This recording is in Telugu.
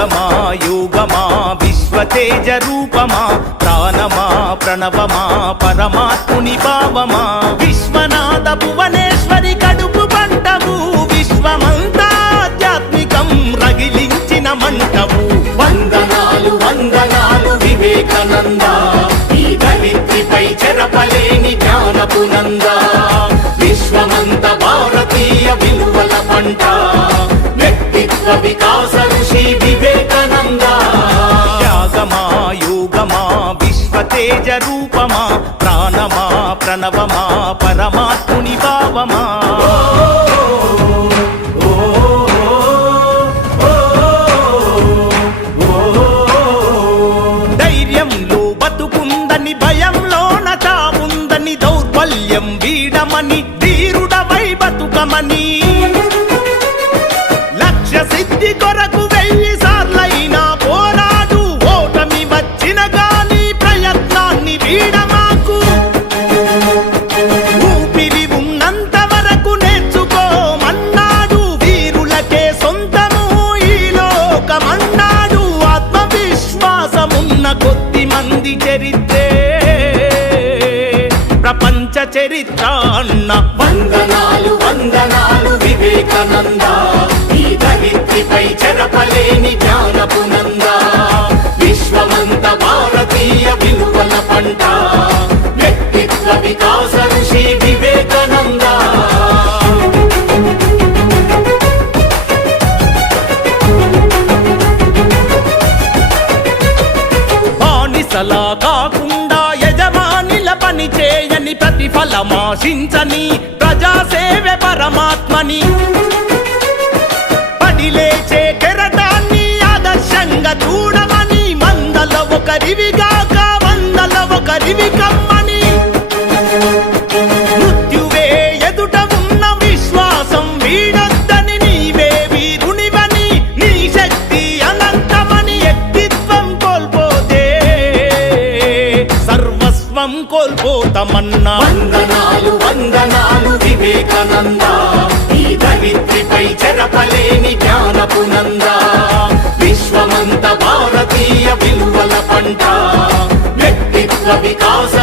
త్యాగమా యోగమా విశ్వతేజ రూపమా ప్రాణమా ప్రణవమా పరమాత్ముని భావమా విశ్వనాథ భువనేశ్వరి కడుపు పంటవు విశ్వమంతా ఆధ్యాత్మికం రగిలించిన మంటవు వందనాలు వందనాలు వివేకానంద ఈ ధరిత్రిపై చెరపలేని జ్ఞానపు నంద విశ్వమంత భారతీయ విలువల పంట వ్యక్తిత్వ వికాస ఋషి వివేకానంద త్యాగమా యోగమా విశ్వతేజ రూపమా ప్రాణమా ప్రణవమా పరమాత్ముని భావమా ధైర్యంలో బతుకుందని భయంలోన చావుందని దౌర్బల్యం వీడమని ధీరుడవై బతుకమని లక్ష్య సిద్ధి కొరకు 1000 సార్లైనా పోరాడు ఓటమి వచ్చిన గాని ప్రయత్నాన్ని వీడమాకు ఊపిరి ఉన్నంత వరకు నేర్చుకోమన్నాడు వీరులకే సొంతము ఈ లోకమన్నాడు ఆత్మవిశ్వాసమున్న కొద్ది మంది చరిత్రే ప్రపంచ చరిత్ర అన్న వందనాలు వందనాలు వివేకానంద ఈ ధరిత్రిపై చెరపలేని జ్ఞానపు నంద విశ్వమంత భారతీయ విలువల పంట వ్యక్తిత్వ వికాస ఋషి వివేకానంద బానిసలా కాకుండా యజమానిల పని చేయని ప్రతిఫలమాశించని ప్రజాసేవే పరమాత్మని పడిలేచే కెరటాన్ని ఆదర్శంగా చూడమని మందల ఒకరివిగాక వందల ఒకరివి కమ్మని మృత్యువే ఎదుట ఉన్న విశ్వాసం వీడొద్దని నీవే వీరునివని నీ శక్తి అనంతమని వ్యక్తిత్వం కోల్పోతే సర్వస్వం కోల్పోతామన్నా వందనాలు వందనాలు వివేకానంద ఈ ధరిత్రిపై చెరపలేని జ్ఞానపు నంద విశ్వమంత భారతీయ విలువల పంట వ్యక్తిత్వ వికాస